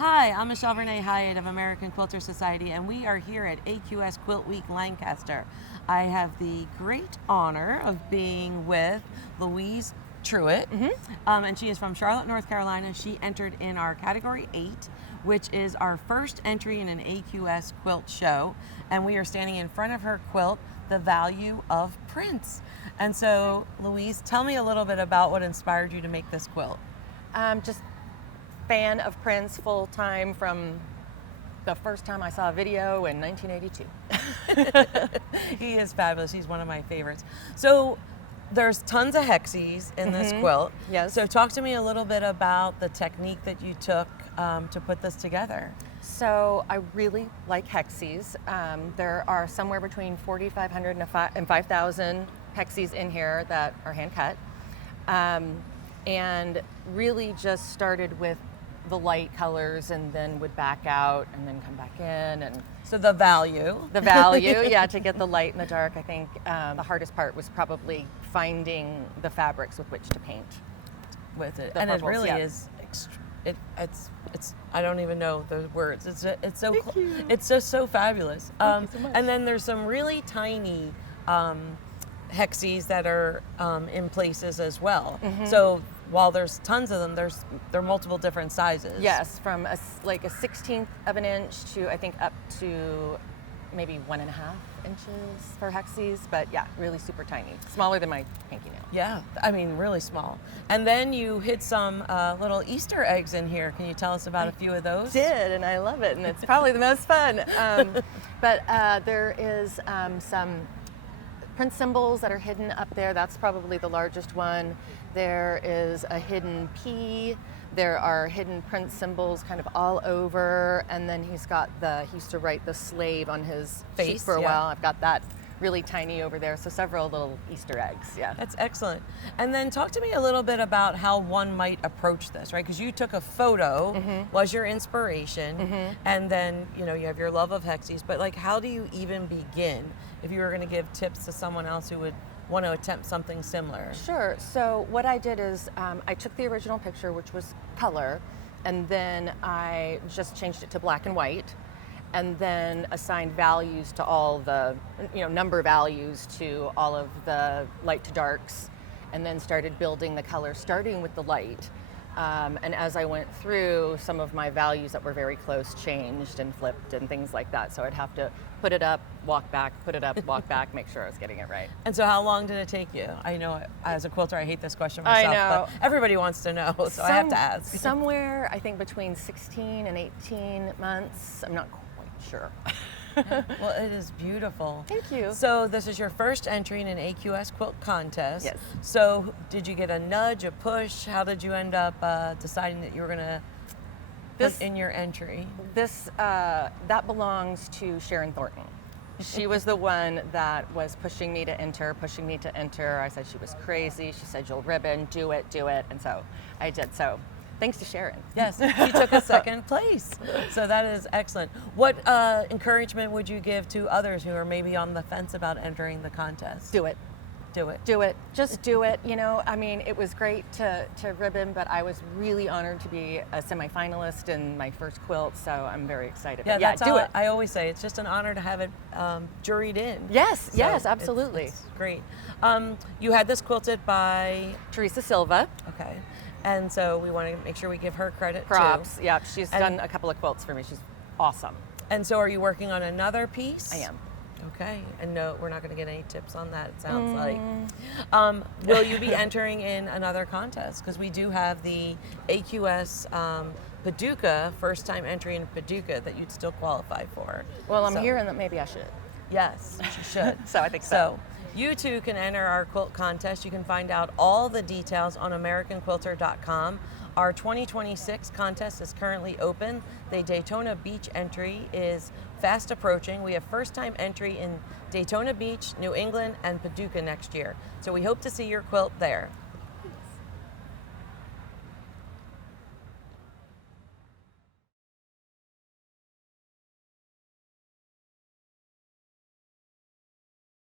Hi, I'm Michelle Renee Hyatt of American Quilter Society, and we are here at AQS QuiltWeek Lancaster. I have the great honor of being with Louise Truett, and she is from Charlotte, North Carolina. She entered in our Category 8, which is our first entry in an AQS quilt show, and we are standing in front of her quilt, The Value of Prints. And so, Louise, tell me a little bit about what inspired you to make this quilt. Just fan of Prince full time from the first time I saw a video in 1982. He is fabulous. He's one of my favorites. So there's tons of hexies in this quilt. Yes. So talk to me a little bit about the technique that you took to put this together. So I really like hexies. There are somewhere between 4,500 and 5,000 hexies in here that are hand cut. And really just started with the light colors and then would back out and then come back in. And So the value. yeah, to get the light and the dark. I think the hardest part was probably finding the fabrics with which to paint With it. the And purples, it really yeah. is, it's I don't even know the words. It's just so fabulous. Thank you so much. And then there's some really tiny hexies that are in places as well. So while there's tons of them, there are multiple different sizes. Yes, from like a 1/16 of an inch to I think up to maybe 1.5 inches for hexies, but yeah, really super tiny, smaller than my pinky nail. Yeah, I mean really small. And then you hid some little Easter eggs in here. Can you tell us about a few of those? Did, and I love it, and it's probably the most fun. But there is some print symbols that are hidden up there. That's probably the largest one. There is a hidden P. There are hidden print symbols kind of all over. And then he used to write the slave on his sheet Face, for a yeah. while. I've got that really tiny over there. So several little Easter eggs, yeah. That's excellent. And then talk to me a little bit about how one might approach this, right? Because you took a photo, was your inspiration, and then you have your love of hexies. But like, how do you even begin if you were going to give tips to someone else who would want to attempt something similar? Sure. So what I did is I took the original picture, which was color, and then I just changed it to black and white, and then assigned values to all the, number values to all of the light to darks, and then started building the color, starting with the light. And as I went through, some of my values that were very close changed and flipped and things like that. So I'd have to put it up, walk back, put it up, walk back, make sure I was getting it right. And so how long did it take you? I know as a quilter, I hate this question myself, I know. but everybody wants to know, so I have to ask. Somewhere, I think between 16 and 18 months. I'm not quite sure. Well, it is beautiful. Thank you. So this is your first entry in an AQS Quilt Contest. Yes. So did you get a nudge, a push? How did you end up deciding that you were going to put in your entry? That belongs to Sharon Thornton. She was the one that was pushing me to enter. I said she was crazy. She said, "You'll ribbon, do it. And so I did. So thanks to Sharon. Yes, you took a second place. So that is excellent. What encouragement would you give to others who are maybe on the fence about entering the contest? Do it. Do it. Do it. Just do it. I mean, it was great to ribbon, but I was really honored to be a semifinalist in my first quilt, so I'm very excited. Yeah, But yeah, that's do how it. I always say. It's just an honor to have it juried in. Yes, So yes, absolutely. It's great. You had this quilted by, Teresa Silva. okay, and so we want to make sure we give her credit Props. too. Yeah, she's done a couple of quilts for me. She's awesome. And so are you working on another piece? I am. Okay, and no, we're not going to get any tips on that, it sounds like. Will you be entering in another contest? Because we do have the AQS Paducah, first time entry in Paducah that you'd still qualify for. Well, I'm So, hearing that maybe I should. Yes, you should. So I think so. You too can enter our quilt contest. You can find out all the details on AmericanQuilter.com. Our 2026 contest is currently open. The Daytona Beach entry is fast approaching. We have first time entry in Daytona Beach, New England, and Paducah next year. So we hope to see your quilt there.